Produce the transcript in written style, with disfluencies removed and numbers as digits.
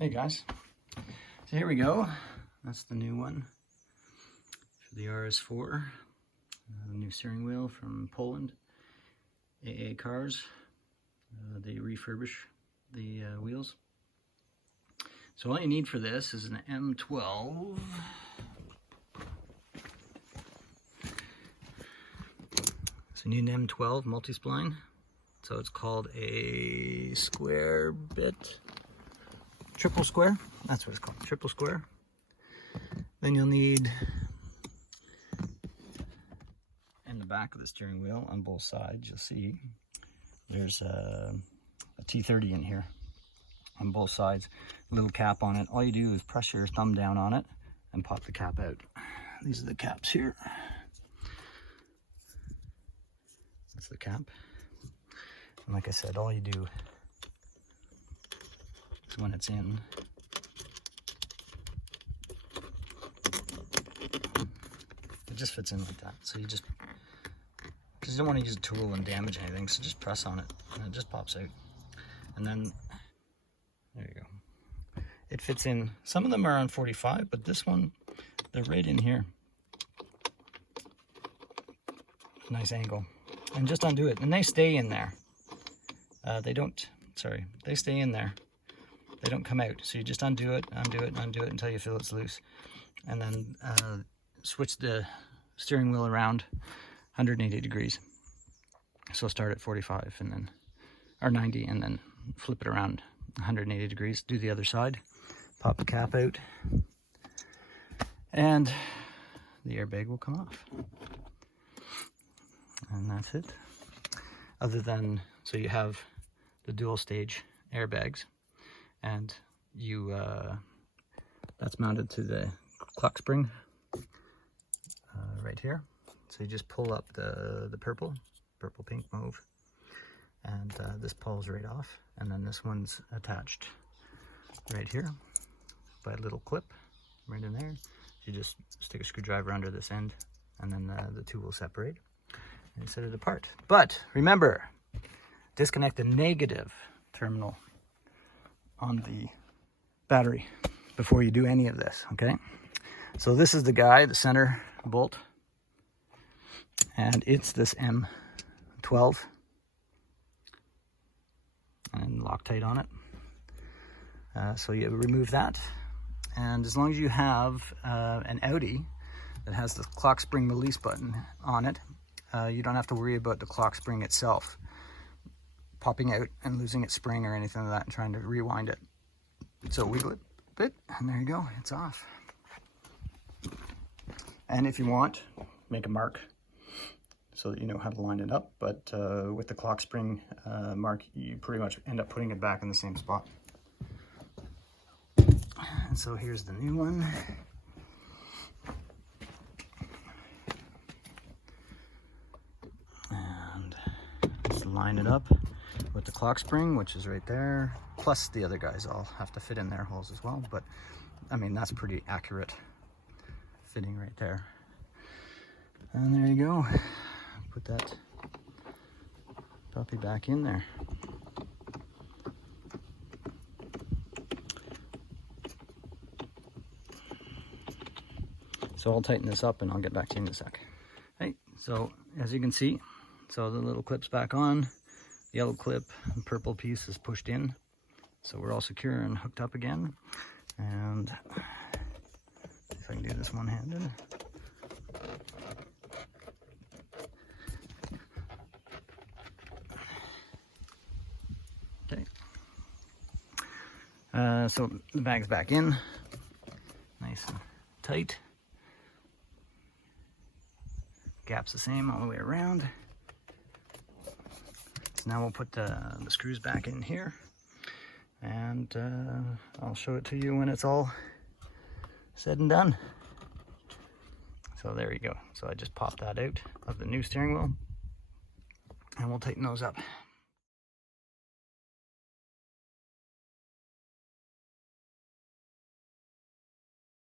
Hey guys, so here we go. That's the new one for the RS4, the new steering wheel from Poland, AACars. They refurbish the wheels. So all you need for this is an M12. So you need an M12 multi-spline. So it's called a square bit. Triple square, that's what it's called, triple square. Then you'll need, in the back of the steering wheel on both sides, you'll see there's a T30 in here on both sides, a little cap on it. All you do is press your thumb down on it and pop the cap out. These are the caps here. That's the cap. And like I said, all you do is when it's in, it just fits in like that. So you just, because you don't want to use a tool and damage anything, so just press on it and it just pops out. And then, there you go. It fits in. Some of them are on 45, but this one, they're right in here. Nice angle. And just undo it. And they stay in there. They stay in there. They don't come out. So you just undo it until you feel it's loose. And then switch the steering wheel around 180 degrees. So start at 45 and then, or 90, and then flip it around 180 degrees. Do the other side. Pop the cap out. And the airbag will come off. And that's it. Other than, so you have the dual stage airbags, and you that's mounted to the clock spring right here. So you just pull up the purple, pink, mauve, and this pulls right off, and then this one's attached right here by a little clip right in there. You just stick a screwdriver under this end, and then the two will separate and set it apart. But remember, disconnect the negative terminal on the battery before you do any of this, okay? So this is the guy, the center bolt, and it's this M12, and Loctite on it. So you remove that, and as long as you have an Audi that has the clock spring release button on it, you don't have to worry about the clock spring itself popping out and losing its spring or anything like that and trying to rewind it. So wiggle it a bit, and there you go, it's off. And if you want, make a mark so that you know how to line it up, but with the clock spring mark, you pretty much end up putting it back in the same spot. And so here's the new one. And just line it up with the clock spring, which is right there, plus the other guys all have to fit in their holes as well, but I mean, that's pretty accurate fitting right there. And there you go. Put that puppy back in there. So I'll tighten this up and I'll get back to you in a sec. Hey, so as you can see, so the little clip's back on, the yellow clip, the purple piece is pushed in. So we're all secure and hooked up again. And see if I can do this one-handed. Okay. So the bag's back in, nice and tight. Gap's the same all the way around. So now we'll put the screws back in here, and I'll show it to you when it's all said and done. So there you go. So I just popped that out of the new steering wheel, and we'll tighten those up.